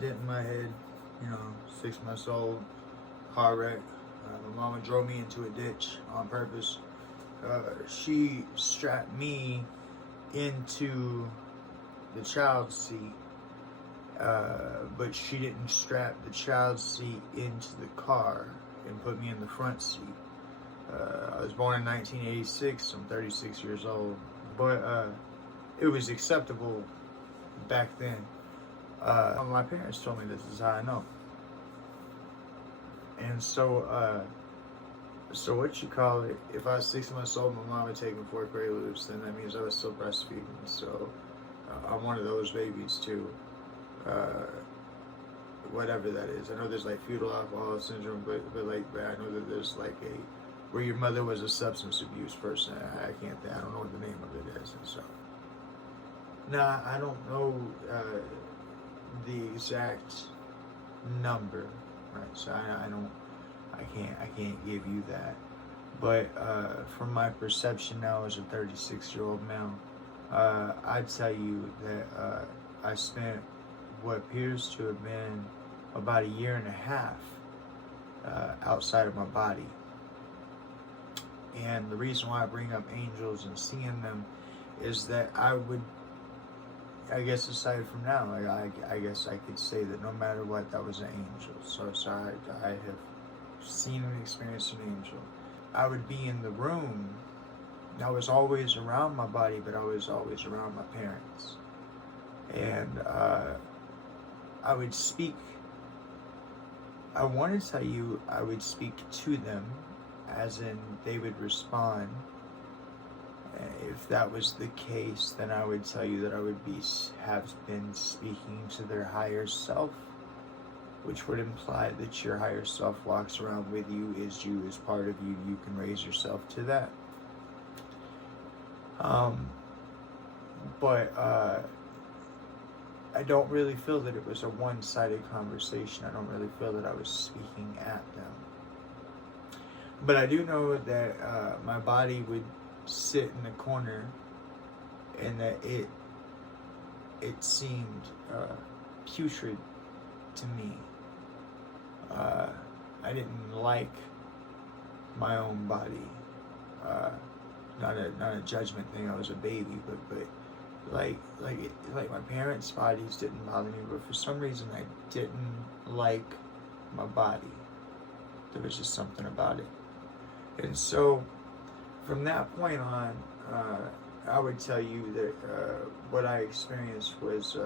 dent in my head, 6 months old, car wreck. My mama drove me into a ditch on purpose. She strapped me into the child's seat, but she didn't strap the child's seat into the car and put me in the front seat. I was born in 1986. I'm 36 years old, but it was acceptable back then. My parents told me this is how I know. And so what you call it, if I was 6 months old, my mom had taken 4 Preludes, then that means I was still breastfeeding. So I'm one of those babies too. Whatever that is. I know there's like fetal alcohol syndrome, but I know that there's like where your mother was a substance abuse person. I don't know what the name of it is. And so now I don't know the exact number, right? So I can't give you that. But from my perception now as a 36-year-old male, I'd tell you that I spent what appears to have been about a year and a half outside of my body. And the reason why I bring up angels and seeing them is that I guess aside from now, I guess I could say that no matter what, that was an angel. So I have seen and experienced an angel. I would be in the room. I was always around my body, but I was always around my parents. And I would speak. I want to tell you, I would speak to them, as in they would respond. If that was the case, then I would tell you that I would have been speaking to their higher self, which would imply that your higher self walks around with you, is part of you. You can raise yourself to that. But I don't really feel that it was a one-sided conversation. I don't really feel that I was speaking at them. But I do know that my body would sit in the corner, and that it seemed putrid to me. I didn't like my own body. Not a judgment thing. I was a baby, but like my parents' bodies didn't bother me, but for some reason I didn't like my body. There was just something about it. And so from that point on, I would tell you that what I experienced was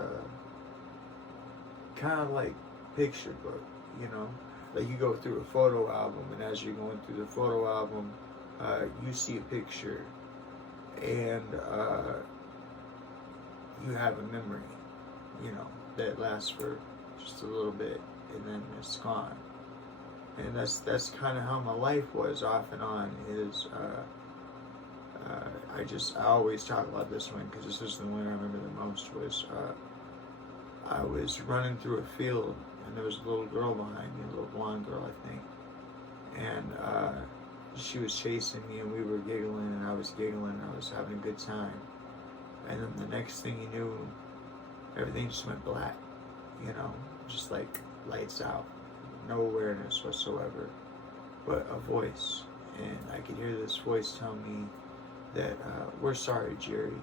kind of like picture book, like you go through a photo album, and as you're going through the photo album, you see a picture, and you have a memory, that lasts for just a little bit, and then it's gone. And that's kind of how my life was off and on. Is I always talk about this one because this is the one I remember the most. Was I was running through a field, and there was a little girl behind me, a little blonde girl, I think, and she was chasing me, and we were giggling, and I was giggling, and I was having a good time. And then the next thing you knew, everything just went black, just like lights out, no awareness whatsoever, but a voice. And I could hear this voice tell me that, we're sorry, Jerry.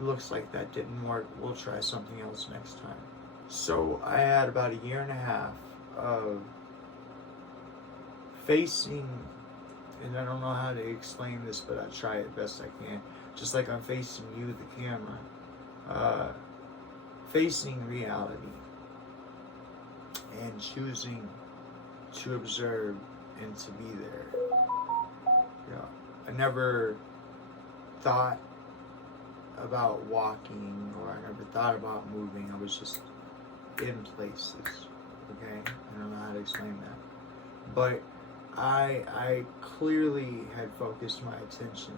Looks like that didn't work. We'll try something else next time. So I had about a year and a half of facing, and I don't know how to explain this, but I'll try it best I can. Just like I'm facing you, the camera, facing reality and choosing to observe and to be there. I never thought about walking, or I never thought about moving. I was just in places. Okay, I don't know how to explain that, but I clearly had focused my attention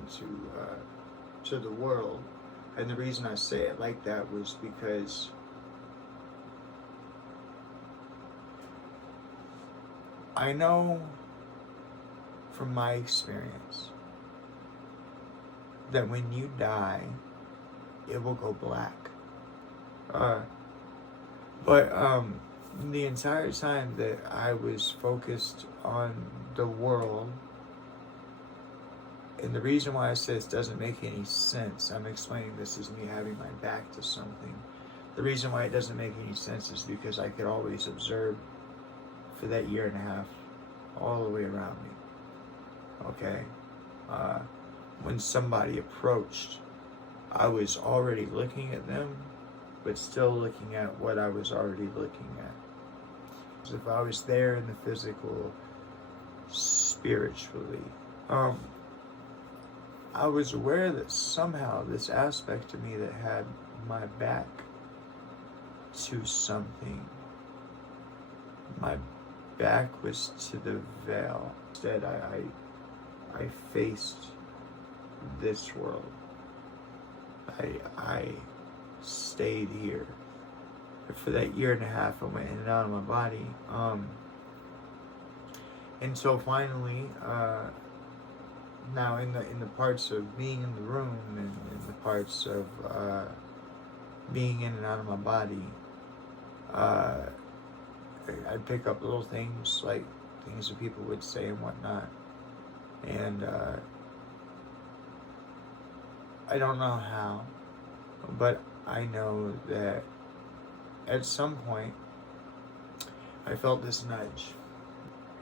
to the world, and the reason I say it like that was because I know from my experience that when you die, it will go black. But the entire time that I was focused on the world, and the reason why I say this doesn't make any sense, I'm explaining this as me having my back to something. The reason why it doesn't make any sense is because I could always observe for that year and a half all the way around me. Okay? When somebody approached, I was already looking at them, but still looking at what I was already looking at. As if I was there in the physical, spiritually. I was aware that somehow this aspect of me that had my back to something, my back was to the veil. Instead, I faced this world. I stayed here. For that year and a half, I went in and out of my body. And so finally, now in the parts of being in the room and in the parts of being in and out of my body, I'd pick up little things like things that people would say and whatnot. And I don't know how, but I know that at some point I felt this nudge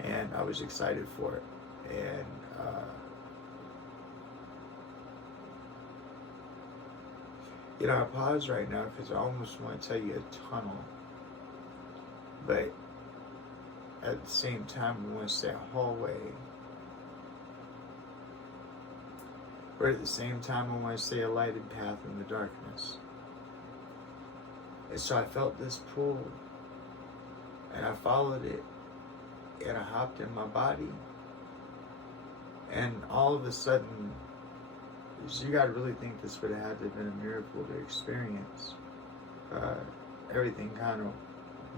and I was excited for it. And I pause right now because I almost want to tell you a tunnel, but at the same time I want to say a hallway, but at the same time I want to say a lighted path in the darkness. And so I felt this pull, and I followed it, and I hopped in my body, and all of a sudden, you gotta really think this would have had to have been a miracle to experience. Everything kind of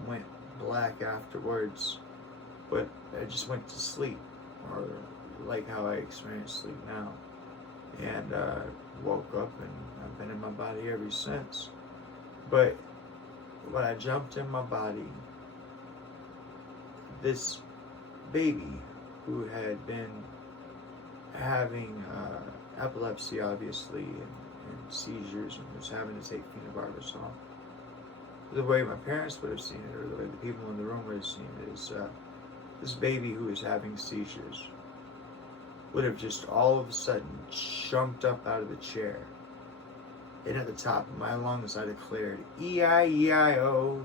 went black afterwards, but I just went to sleep, or like how I experience sleep now, and woke up, and I've been in my body ever since. But when I jumped in my body, this baby who had been having epilepsy, obviously, and seizures, and was having to take phenobarbital. The way my parents would have seen it, or the way the people in the room would have seen it, is this baby who was having seizures would have just all of a sudden jumped up out of the chair, and at the top of my lungs I declared, E-I-E-I-O.